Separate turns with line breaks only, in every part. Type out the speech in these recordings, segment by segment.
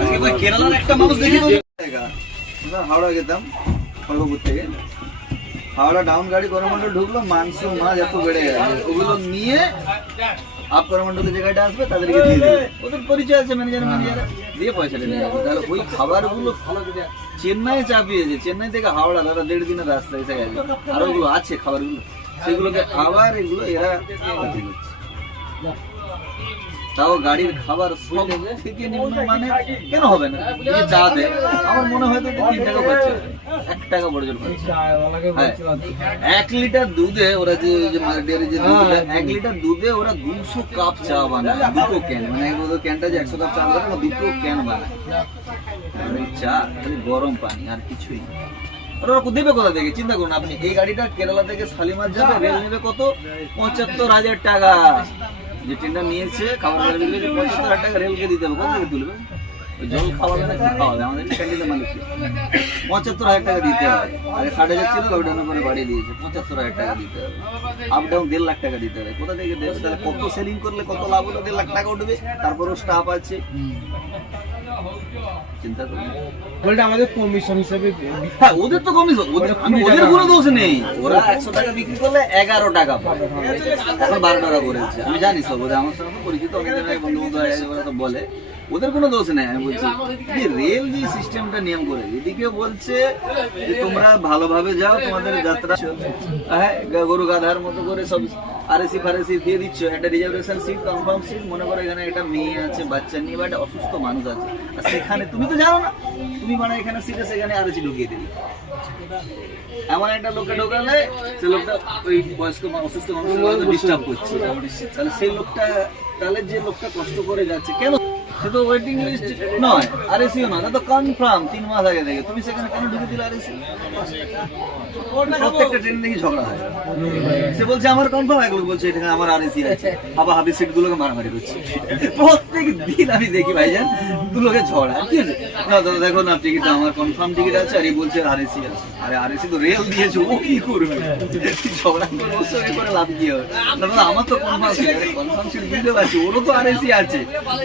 আজকে কেরালার একটা মানুষ দেখি হাওড়া গেতাম খড়গপুর থেকে। হাওড়া ডাউন গাড়ি করমন্ডল ঢুকলো মাংস মাছ এত বেড়ে গেছে। ওগুলো নিয়ে আপ করমন্ডলে যে গাড়িটা আসবে তাদেরকে দিয়ে দেবে। ওদের পরিচয় আছে ম্যানেজার ম্যানেজার দিয়ে পয়সাটা নিয়ে যাবে। তাহলে ওই খাবারগুলো চেন্নাই চাপিয়েছে চেন্নাই থেকে হাওড়া দাদা দেড় দিনের রাস্তা এসে গেছে। আর ওগুলো আছে খাবারগুলো। সেগুলোকে আবার এগুলো এরা। তাও গাড়ির খাবার সব থেকে নিম্ন মানে কেন হবে না? চা দেয় আমার মনে হয় তো তিন টাকা পাচ্ছে এক টাকা পাচ্ছে হ্যাঁ। এক লিটার দুধে ওরা যে ওই যে মার্কেটের যে এক লিটার দুধে ওরা দুশো কাপ চা বানায়। দুটো ক্যান মানে ক্যানটা যে একশো কাপ চা বানায় দুটো ক্যান বানায়। চা খালি গরম পানি আর কিছুই ওরা দেবে কোথা থেকে? চিন্তা করুন আপনি এই গাড়িটা কেরালা থেকে শালিমার যাবে রেল নেবে কত? পঁচাত্তর হাজার টাকা। যে ট্রেনটা নিয়েছে করে পঁচাত্তর হাজার টাকা রেলকে দিতে হবে কোথা তুলবে? জল খাওয়াবে না কি খাওয়াবে আমাদের ক্যান্টিনে মানুষ পঁচাত্তর হাজার টাকা দিতে হবে। আগে ষাট হাজার ছিল লকডাউনের পরে বাড়িয়ে দিয়েছে পঁচাত্তর হাজার টাকা দিতে হবে। আপ ডাউন দেড় লাখ টাকা দিতে হবে। কোথা থেকে দেবে? তাহলে কত সেলিং করলে কত লাভ হলো? দেড় লাখ টাকা উঠবে তারপরও স্টাফ আছে। চিন্তা করুন
বলটা আমাদের কমিশন হিসেবে
হ্যাঁ ওদের তো কমিশন ওদের আমি ওদের কোনো দোষ নেই। ওরা একশো টাকা বিক্রি করলে এগারো টাকা পাবে। এখন বারো টাকা করেছে। আমি জানি সব ওদের আমার সঙ্গে পরিচিত অনেক জায়গায় বন্ধু বন্ধু ওরা তো বলে। ওদের কোনো দোষ নেই আমি বলছি। যে রেল যে সিস্টেমটা নিয়ম করে এদিকে বলছে যে তোমরা ভালোভাবে যাও তোমাদের যাত্রা হ্যাঁ গরু গাধার মতো করে সব আরএসি ফারেসি দিয়ে দিচ্ছ। একটা রিজার্ভেশন সিট কনফার্ম সিট মনে করো এখানে একটা মেয়ে আছে বাচ্চা নিয়ে বা একটা অসুস্থ মানুষ আছে। আর সেখানে তুমি তো জানো না তুমি মানে এখানে সিটে সেখানে আরএসি ঢুকিয়ে দিবি এমন একটা লোককে ঢোকালে সে লোকটা ওই বয়স্ক অসুস্থ মানুষের ডিস্টার্ব করছে। তাহলে সেই লোকটা তাহলে যে লোকটা কষ্ট করে যাচ্ছে, কেন? সে তো ওয়েটিং লিস্ট নয় আরএসিও না তো কনফার্ম তিন মাস আগে থেকে তুমি সেখানে কেন ঢুকে দিলে আরএসি প্রত্যেকটা ট্রেন দেখি ঝগড়া হয়। সে বলছে, আমার কনফার্ম এক লোক বলছে, এখানে আমার আরএসি আছে। হাবা হাবি সিট গুলোকে মারামারি করছে। প্রত্যেক দিন আমি দেখি ভাইজান দু লোকের ঝগড়া কি আছে না, দাদা, দেখো না টিকিট আমার কনফার্ম টিকিট আছে, আর এই বলছে আরএসি আছে। আরে আরএসি তো রেল দিয়েছে, ও কি করবে? ঝগড়া করে লাভ কি হবে? আমার তো কনফার্ম সিট কনফার্ম সিট বুঝতে পারছি ওরও তো আরএসি আছে।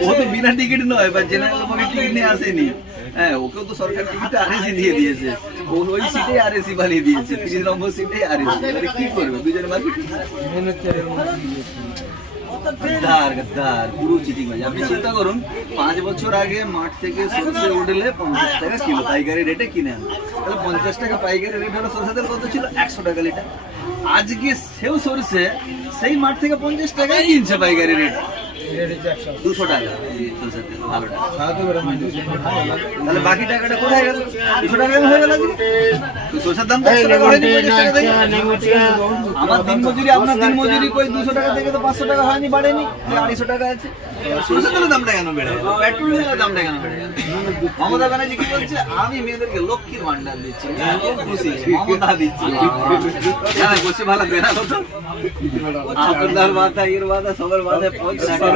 ও তো বিনা টিকিট নয় বা জেনারেল টিকিট নিয়ে আসেনি। হ্যাঁ ওকেও তো সরকার টিকিট আরএসি দিয়ে দিয়েছে। ওই সিটে আরএসি বানিয়ে দিয়েছে তিরিশ নম্বর সিটে আরএসি এবারে কি করবে? দুজনে মার্কেট গদ্দার গদ্দার আপনি চিন্তা করুন, পাঁচ বছর আগে মাঠ থেকে উঠলে পঞ্চাশ টাকা পাইকারি রেটে কিনে তাহলে পঞ্চাশ টাকা পাইকারি রেট হলো কত ছিল? একশো টাকা লিটার। আজকে সেও সরষে সেই মাঠ থেকে পঞ্চাশ টাকায় কিনছে পাইকারি রেট। দুশো টাকা। সরষের তেল ভালো তাহলে বাকি টাকাটা কোথায় গেল? দুশো টাকা হয়ে গেল সরষের দাম তো একশো টাকা হয়নি, পঞ্চাশ টাকা থেকে। আমার দিন মজুরি আপনার দিন মজুরি কই? দুশো টাকা থেকে তো পাঁচশো টাকা হয়নি বাড়েনি। আড়াইশো টাকা আছে। সরষের তেলের দামটা কেন বেড়ে গেল? দামটা কেন বেড়ে মমতা ব্যানার্জি কি বলছে? আমি মেয়েদেরকে লক্ষ্মীর ভান্ডার দিচ্ছি। খুশি। মমতা দিচ্ছি। ভালো দেনা হতো আপনার মাথা এর মাথা সবার মাথায়
টাকা জমা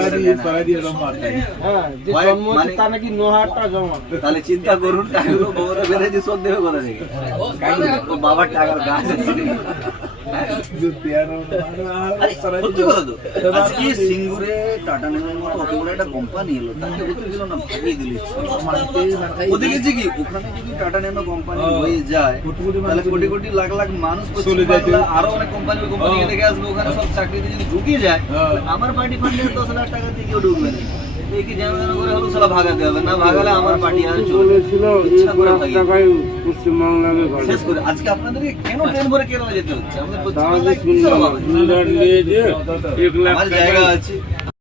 তাহলে চিন্তা করুন টাকাগুলো মমতা ব্যানার্জি দেবে কোথা থেকে? ও বাবার টাকার গাছ। সিঙ্গুরে টাটা নেমের মতো অত বড় একটা কোম্পানি এলো তাকে হতে দিল না ভাগিয়ে দিল ওদিকে যে কি ওখানে যদি টাটা নেনো কোম্পানি হয়ে যায় তাহলে কোটি কোটি লাখ লাখ মানুষ পশ্চিমবাংলা আরও অনেক কোম্পানি কোম্পানি থেকে আসবে ওখানে সব চাকরিতে যদি ঢুকিয়ে যায় আমার পার্টি ফান্ডে দশ লাখ টাকা দিয়ে কেউ ঢুকবে না। এই কি যেন যেন করে হলো সালা ভাগাতে হবে। না ভাগালে আমার পার্টি আর চলবে ইচ্ছা করে ভাগিয়ে
পশ্চিমবাংলাকে
শেষ করে। আজকে আপনাদেরকে কেন ট্রেন ভরে কেরালা যেতে হচ্ছে? আমাদের পশ্চিমবাংলায় কিসের অভাব আছে?
এক লাখ
টাকা জায়গা আছে।